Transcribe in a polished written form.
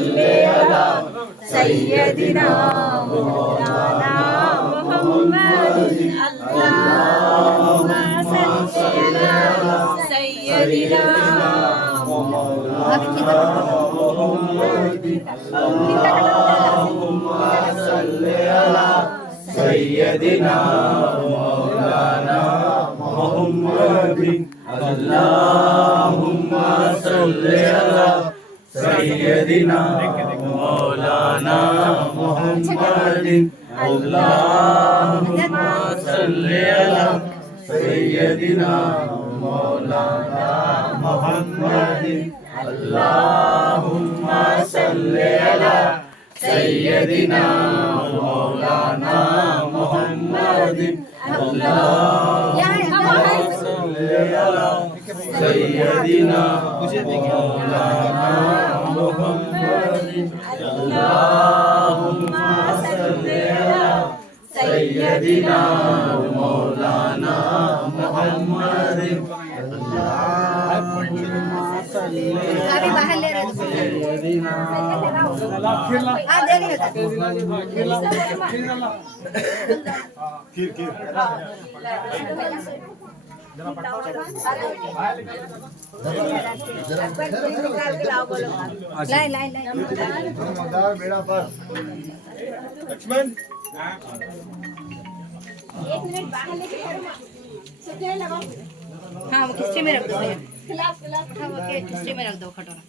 सल्ले अला सय्यदिना मौलाना मुहम्मद अल्लाहुम्मा सल्ले अला सय्यदिना सय्यदिना मौलाना मुहम्मद अल्लाहुम्मा सल्ले अला सय्यदिना मौलाना मुहम्मद अल्लाहुम्मा सल्ले अला सय्यदिना मौलाना मुहम्मद अल्लाहुम्मा सल्ले अला सय्यदिना मौलाना मुहम्मद अल्लाहुम्मा सल्ले अला सय्यदिना मौलाना मुहम्मद अल्लाहुम्मा सल्ले अला सय्यदिना मौलाना मुहम्मद अभी बाहर ले रहे हाँ दे रही लक्ष्मण एक मिनट बाहर लेके खड़े लगाओ। हाँ वो किस्से में रख दो भैया खिलाफ हाँ वो किस्से में रख दो खटोरा